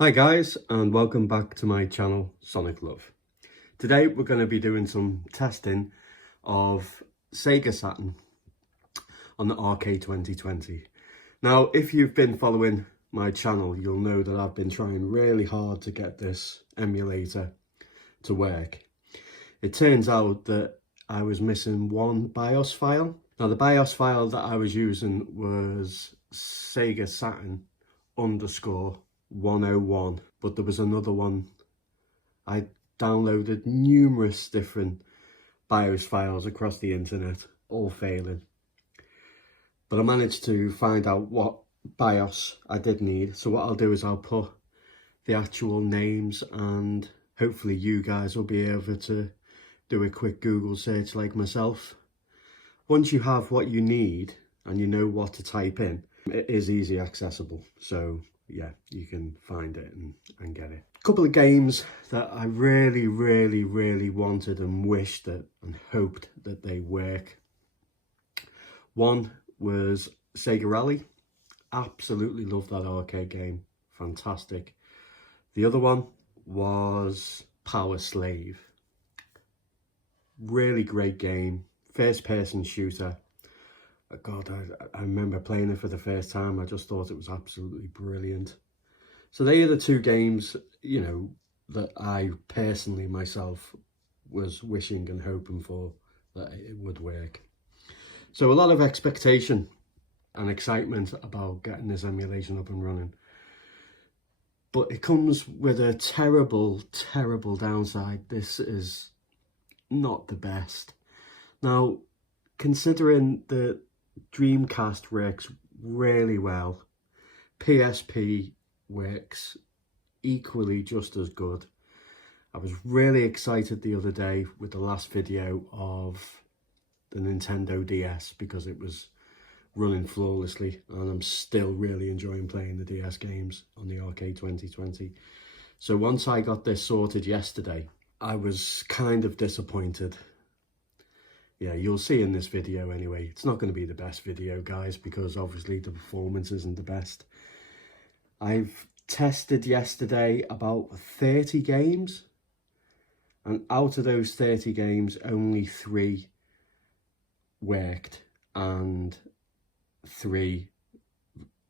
Hi guys, and welcome back to my channel Sonic Love. Today we're going to be doing some testing of Sega Saturn on the RK2020. Now if you've been following my channel, you'll know that I've been trying really hard to get this emulator to work. It turns out that I was missing one BIOS file. Now the BIOS file that I was using was Sega Saturn _101, but there was another one. I downloaded numerous different BIOS files across the internet, all failing. But I managed to find out what BIOS I did need. So what I'll do is I'll put the actual names, and hopefully you guys will be able to do a quick Google search like myself. Once you have what you need and you know what to type in, it is easy accessible. So yeah, you can find it and get it. A couple of games that I really wanted and wished that and hoped that they work. One was Sega Rally. Absolutely love that arcade game. Fantastic. The other one was Power Slave. Really great game. First person shooter. God, I remember playing it for the first time. I just thought it was absolutely brilliant. So they are the two games, you know, that I personally myself was wishing and hoping for that it would work. So a lot of expectation and excitement about getting this emulation up and running. But it comes with a terrible downside. This is not the best. Now, considering the Dreamcast works really well, PSP works equally just as good. I was really excited the other day with the last video of the Nintendo DS because it was running flawlessly, and I'm still really enjoying playing the DS games on the RK2020. So once I got this sorted yesterday, I was kind of disappointed. Yeah, you'll see in this video anyway. It's not going to be the best video, guys, because obviously the performance isn't the best. I've tested yesterday about 30 games, and out of those 30 games, only 3 worked, and 3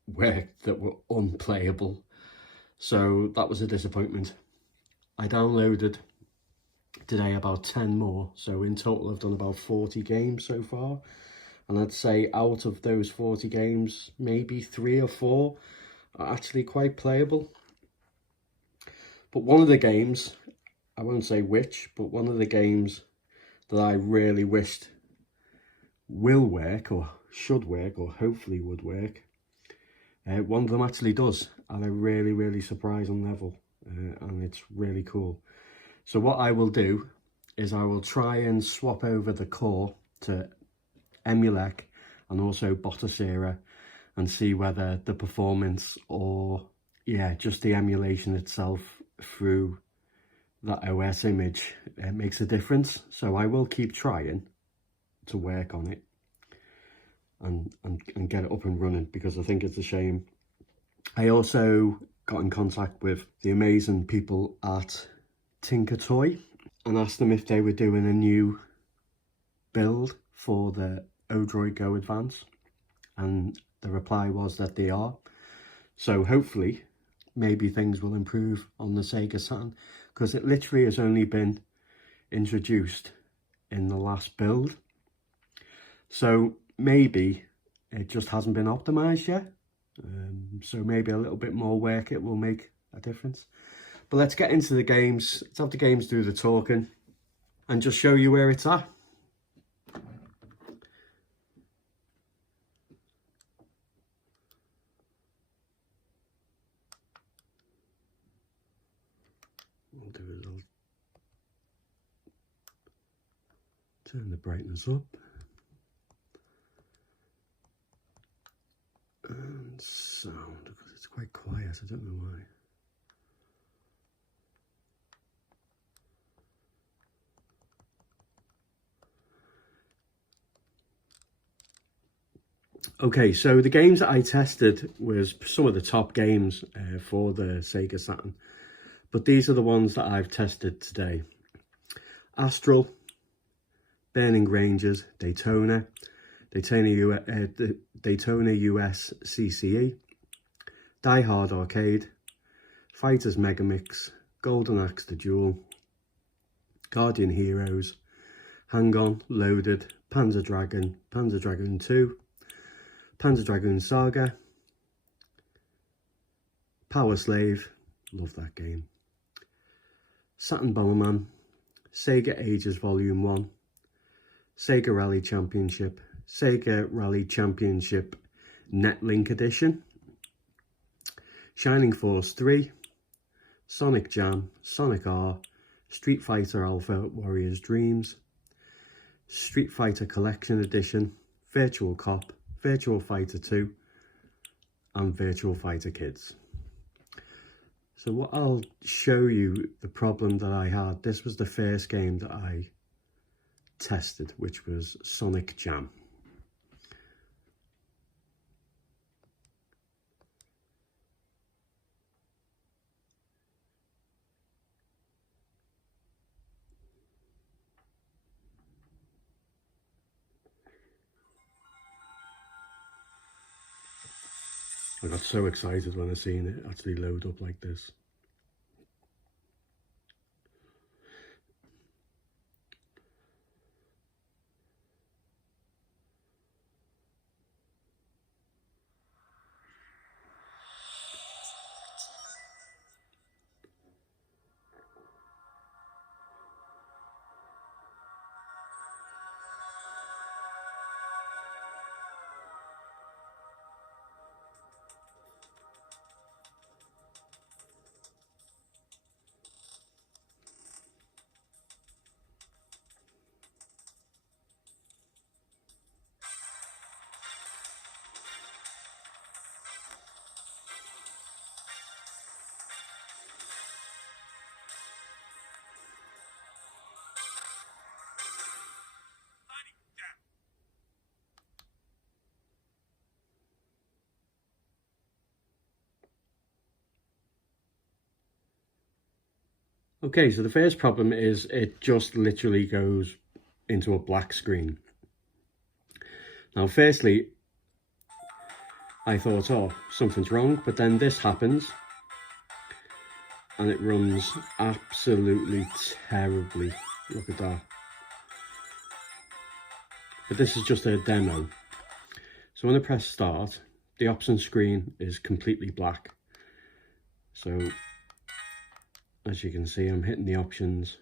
worked that were unplayable. So that was a disappointment. I downloaded today about 10 more, so in total I've done about 40 games so far, and I'd say out of those 40 games, maybe 3 or 4 are actually quite playable. But one of the games, I won't say which, but one of the games that I really wished will work or should work or hopefully would work, one of them actually does, and a really surprising level, and it's really cool. So what I will do is I will try and swap over the core to Emuelec and also batocera and see whether the performance or, yeah, just the emulation itself through that OS image makes a difference. So I will keep trying to work on it and get it up and running, because I think it's a shame. I also got in contact with the amazing people at Tinker Toy and asked them if they were doing a new build for the Odroid Go Advance, and the reply was that they are. So hopefully maybe things will improve on the Sega Saturn, because it literally has only been introduced in the last build, so maybe it just hasn't been optimized yet. So maybe a little bit more work, it will make a difference. But let's get into the games. Let's have the games do the talking and just show you where it's at. What I'll do is I'll turn the brightness up and sound, because it's quite quiet, I don't know why. Okay, so the games that I tested was some of the top games for the Sega Saturn, but these are the ones that I've tested today. Astral, Burning Rangers, Daytona US CCE, Die Hard Arcade, Fighters Megamix, Golden Axe the Duel, Guardian Heroes, Hang On, Loaded, Panzer Dragoon 2, Panzer Dragoon Saga, Power Slave, love that game, Saturn Bomberman, Sega Ages Volume 1, Sega Rally Championship, Sega Rally Championship Netlink Edition, Shining Force 3, Sonic Jam, Sonic R, Street Fighter Alpha Warriors Dreams, Street Fighter Collection Edition, Virtual Cop, Virtual Fighter 2, and Virtual Fighter Kids. So what I'll show you the problem that I had. This was the first game that I tested, which was Sonic Jam. I got so excited when I seen it actually load up like this. Okay, so the first problem is it just literally goes into a black screen. Now, firstly, I thought, oh, something's wrong, but then this happens and it runs absolutely terribly. Look at that. But this is just a demo. So when I press start, the option screen is completely black. So as you can see, I'm hitting the options.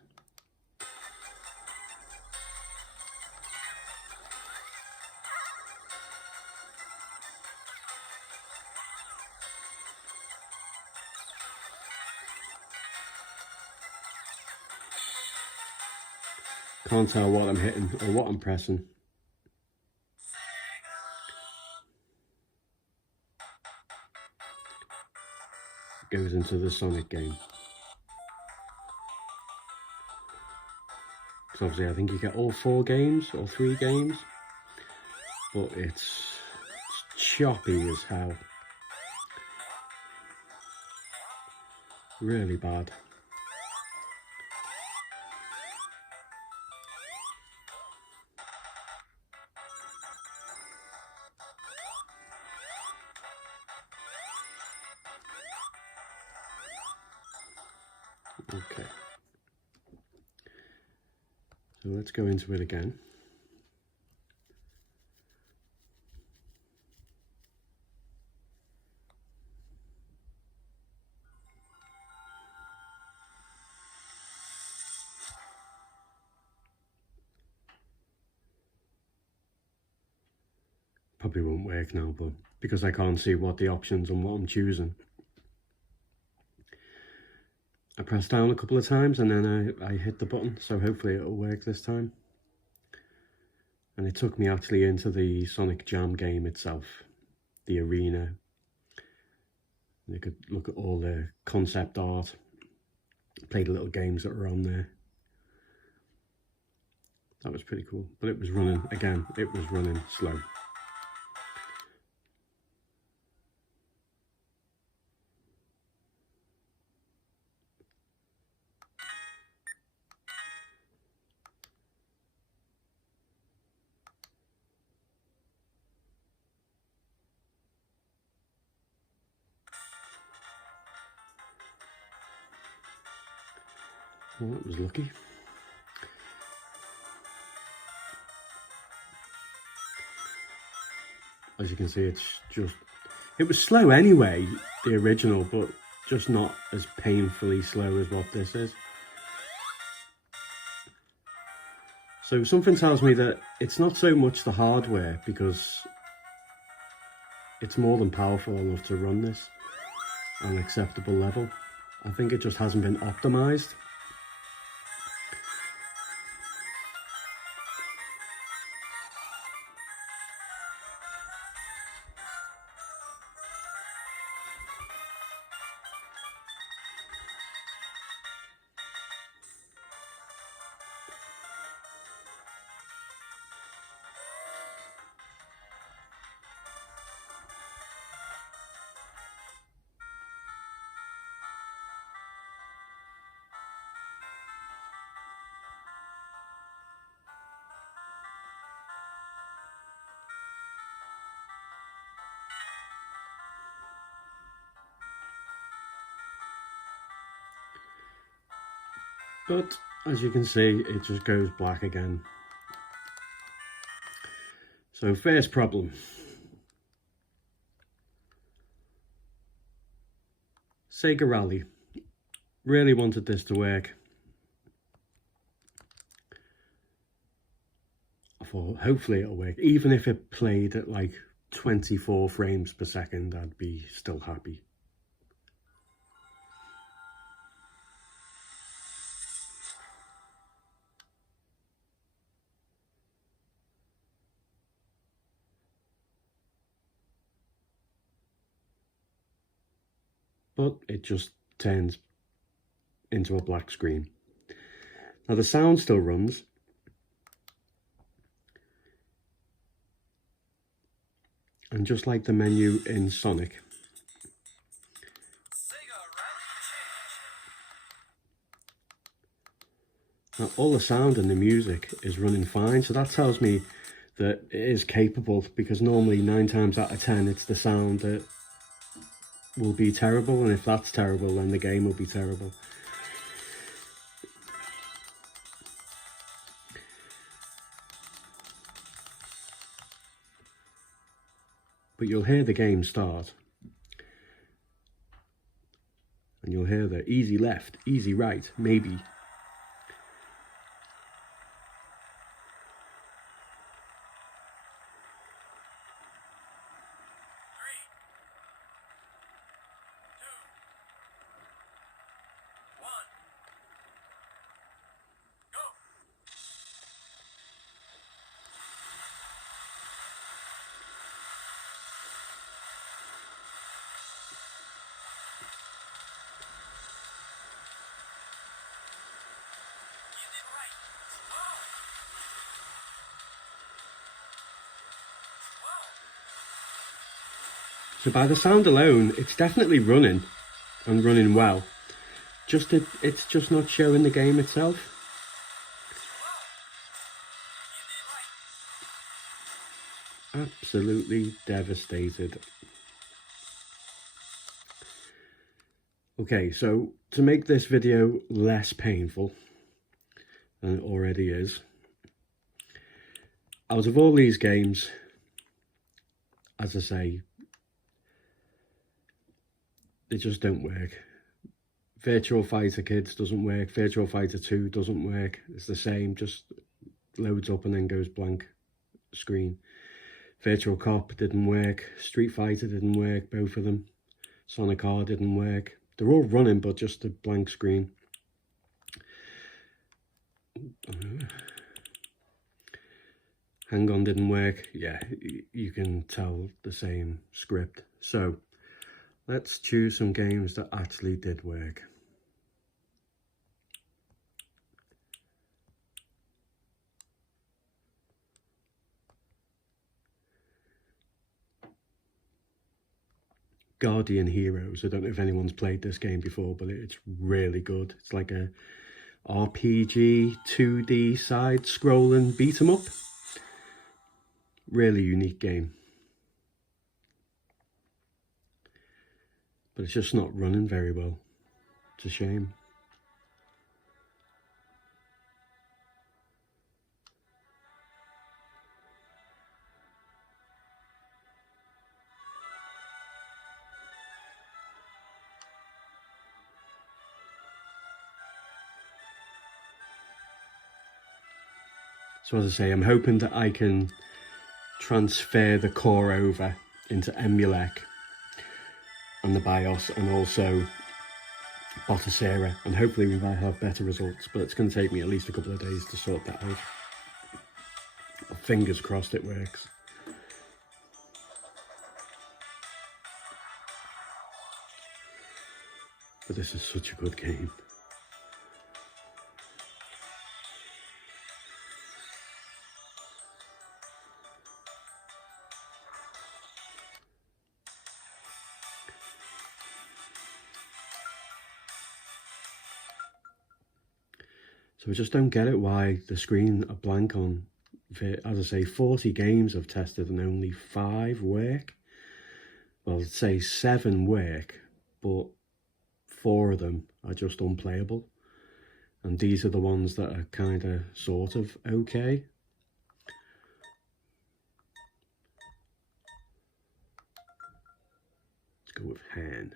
Can't tell what I'm hitting or what I'm pressing. It goes into the Sonic game. So obviously I think you get all 4 games or 3 games, but it's choppy as hell. Really bad. Okay. So let's go into it again. Probably won't work now, but because I can't see what the options and what I'm choosing. I pressed down a couple of times and then I hit the button, so hopefully it'll work this time. And it took me actually into the Sonic Jam game itself, the arena. You could look at all the concept art, play the little games that were on there. That was pretty cool, but it was running, again, it was running slow. Well, that was lucky. As you can see, it was slow anyway, the original, but just not as painfully slow as what this is. So something tells me that it's not so much the hardware, because it's more than powerful enough to run this at an acceptable level. I think it just hasn't been optimized. But as you can see, it just goes black again. So first problem. Sega Rally. Really wanted this to work. I thought hopefully it'll work. Even if it played at like 24 frames per second, I'd be still happy. But it just turns into a black screen. Now the sound still runs. And just like the menu in Sonic, now all the sound and the music is running fine, so that tells me that it is capable, because normally 9 times out of 10 it's the sound that will be terrible, and if that's terrible then the game will be terrible. But you'll hear the game start, and you'll hear the easy left, easy right, maybe. So by the sound alone, it's definitely running, and running well. It's just not showing the game itself. Absolutely devastated. Okay, so to make this video less painful than it already is, out of all these games, as I say, they just don't work. Virtual Fighter Kids doesn't work, Virtual Fighter 2 doesn't work, it's the same, just loads up and then goes blank screen. Virtual Cop didn't work, Street Fighter didn't work, both of them. Sonic R didn't work. They're all running, but just a blank screen. Hang On didn't work. Yeah, you can tell the same script. So let's choose some games that actually did work. Guardian Heroes. I don't know if anyone's played this game before, but it's really good. It's like a RPG 2D side scrolling beat 'em up. Really unique game. But it's just not running very well. It's a shame. So as I say, I'm hoping that I can transfer the core over into Emuelec and the BIOS, and also batocera, and hopefully we might have better results, but it's going to take me at least a couple of days to sort that out. Fingers crossed it works. But this is such a good game. So I just don't get it why the screen are blank on, as I say, 40 games I've tested and only 5 work. Well, I'd say 7 work, but 4 of them are just unplayable. And these are the ones that are kind of, sort of okay. Let's go with Hen.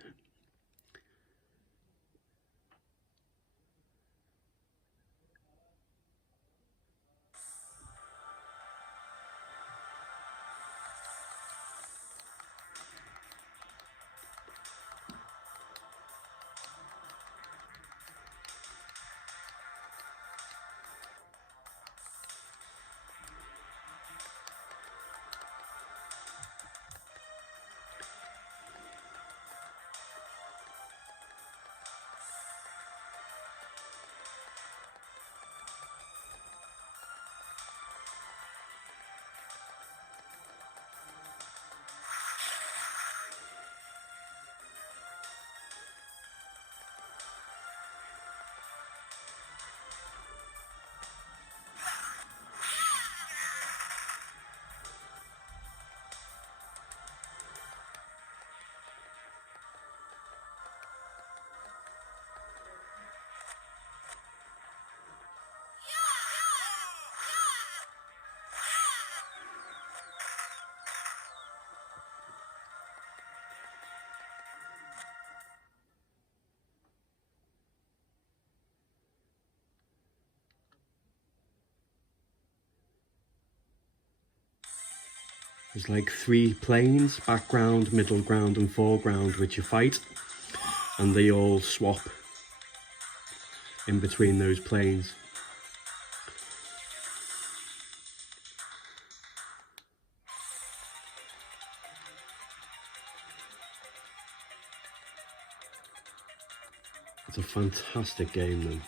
There's like 3 planes, background, middle ground and foreground, which you fight, and they all swap in between those planes. It's a fantastic game then.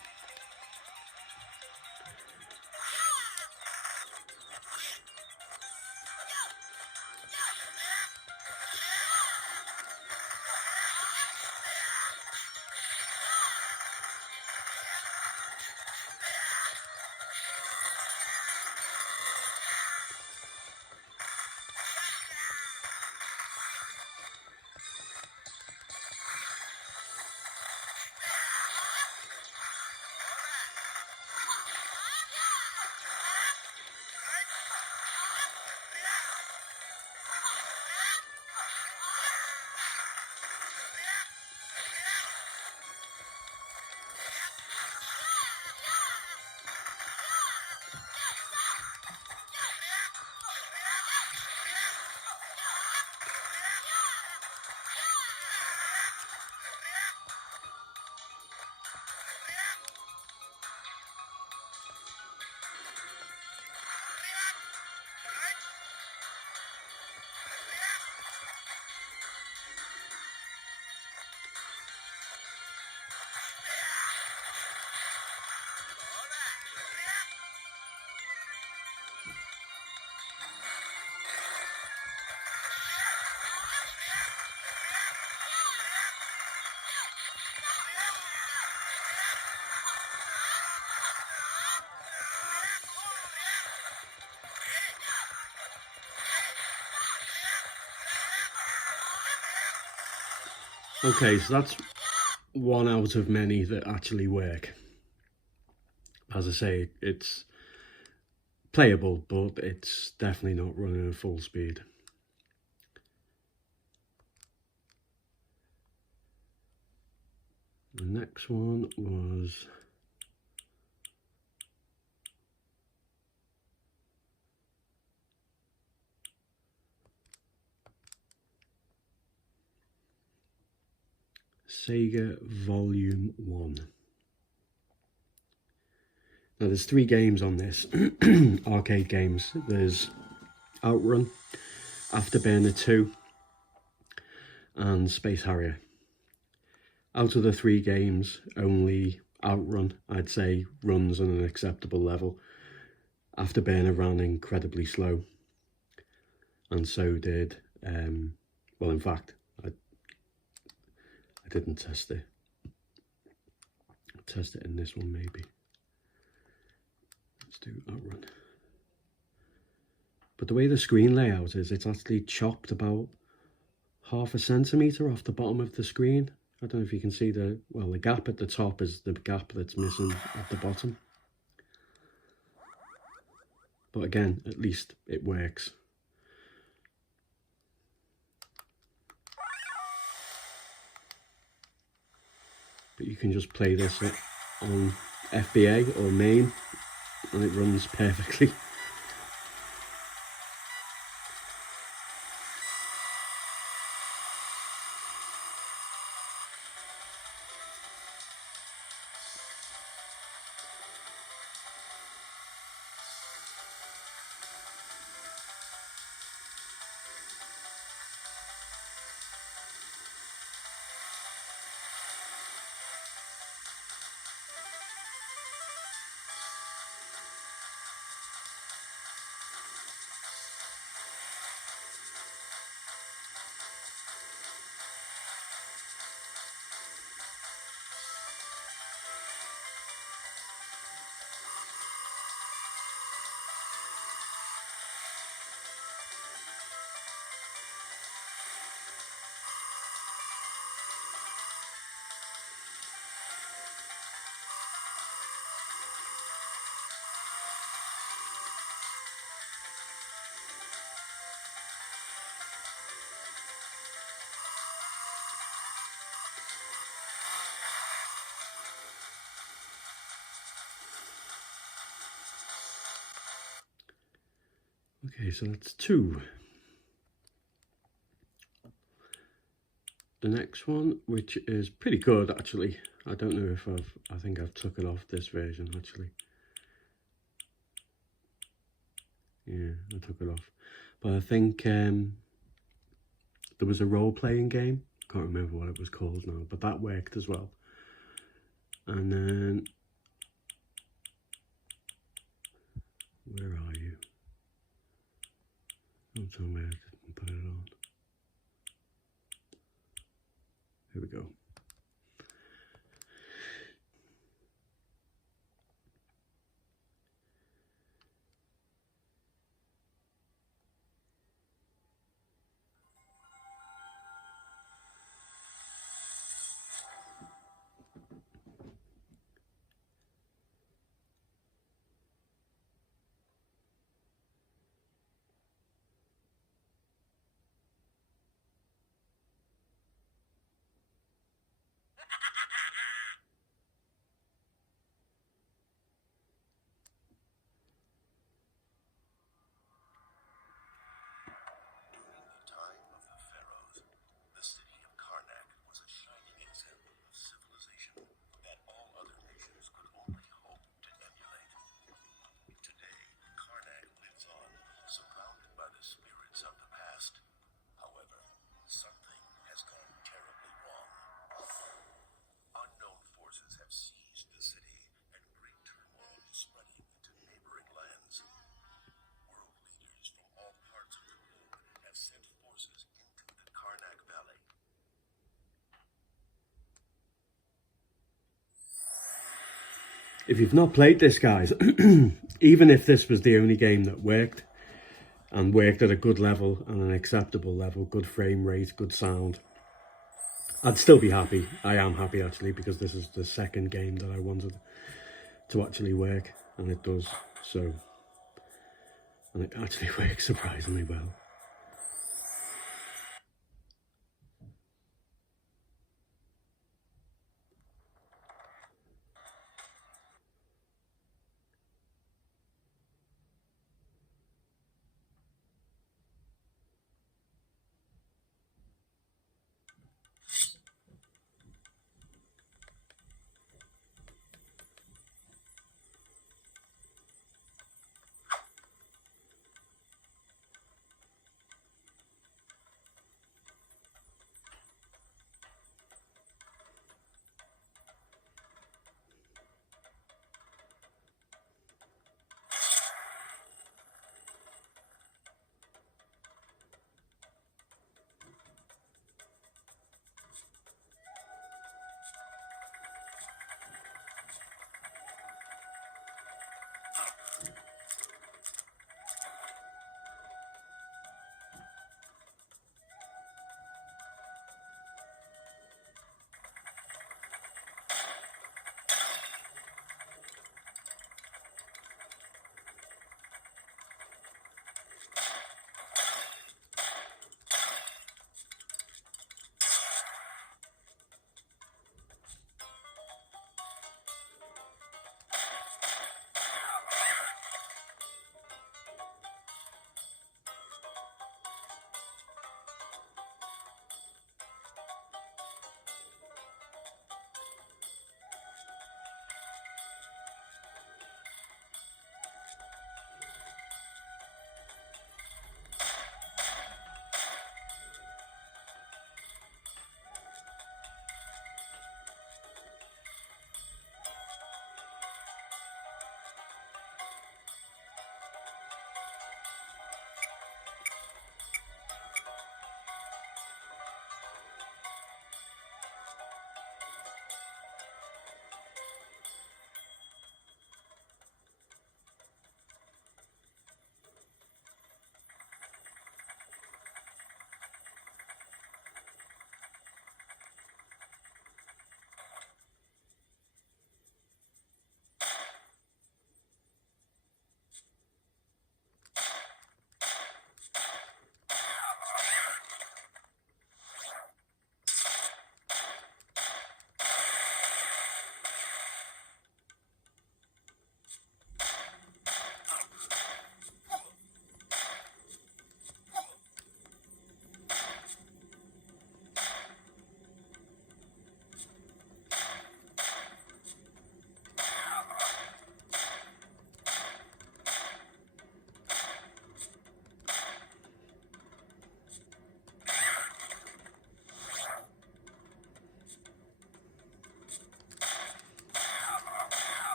Okay, so that's 1 out of many that actually work. As I say, it's playable, but it's definitely not running at full speed. The next one was Sega Volume 1. Now there's 3 games on this, arcade games. There's Outrun, Afterburner 2 and Space Harrier. Out of the 3 games, only Outrun, I'd say, runs on an acceptable level. Afterburner ran incredibly slow, and so did, well, in fact, I didn't test it. I'll test it in this one maybe. Let's do Outrun. But the way the screen layout is, it's actually chopped about ½ centimetre off the bottom of the screen. I don't know if you can see the gap at the top is the gap that's missing at the bottom. But again, at least it works. But you can just play this on FBA or MAME and it runs perfectly. Okay, so that's 2. The next one, which is pretty good actually. I don't know if I think I've took it off this version actually. Yeah, I took it off. But I think there was a role-playing game. Can't remember what it was called now, but that worked as well. And then, where are you? Oh, somewhere I didn't put it on. Here we go. If you've not played this, guys, even if this was the only game that worked, and worked at a good level and an acceptable level, good frame rate, good sound, I'd still be happy. I am happy actually, because this is the second game that I wanted to actually work, and it does. So, and it actually works surprisingly well.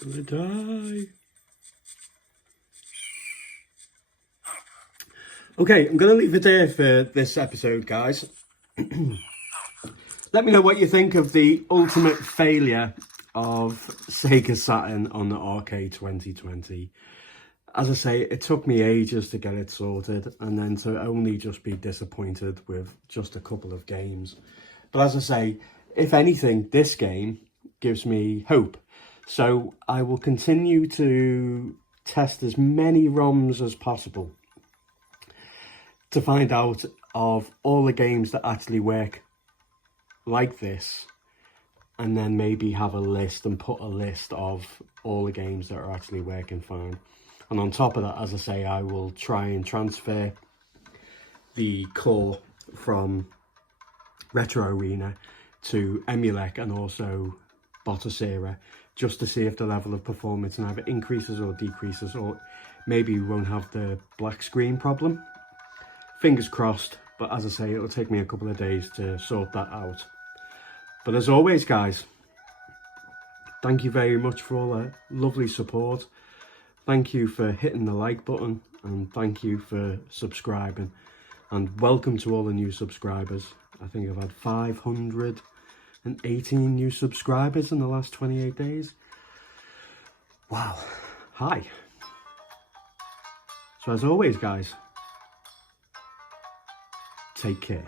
Gonna die. Okay, I'm going to leave it there for this episode, guys. Let me know what you think of the ultimate failure of Sega Saturn on the RK2020. As I say, it took me ages to get it sorted, and then to only just be disappointed with just a couple of games. But as I say, if anything, this game gives me hope. So I will continue to test as many ROMs as possible to find out of all the games that actually work like this, and then maybe have a list and put a list of all the games that are actually working fine. And on top of that, as I say, I will try and transfer the core from Retro Arena to Emuelec and also batocera, just to see if the level of performance either increases or decreases, or maybe we won't have the black screen problem. Fingers crossed, but as I say, it'll take me a couple of days to sort that out. But as always, guys, thank you very much for all the lovely support. Thank you for hitting the like button, and thank you for subscribing. And welcome to all the new subscribers. I think I've had 518 new subscribers in the last 28 days. Wow. Hi. So as always, guys, take care.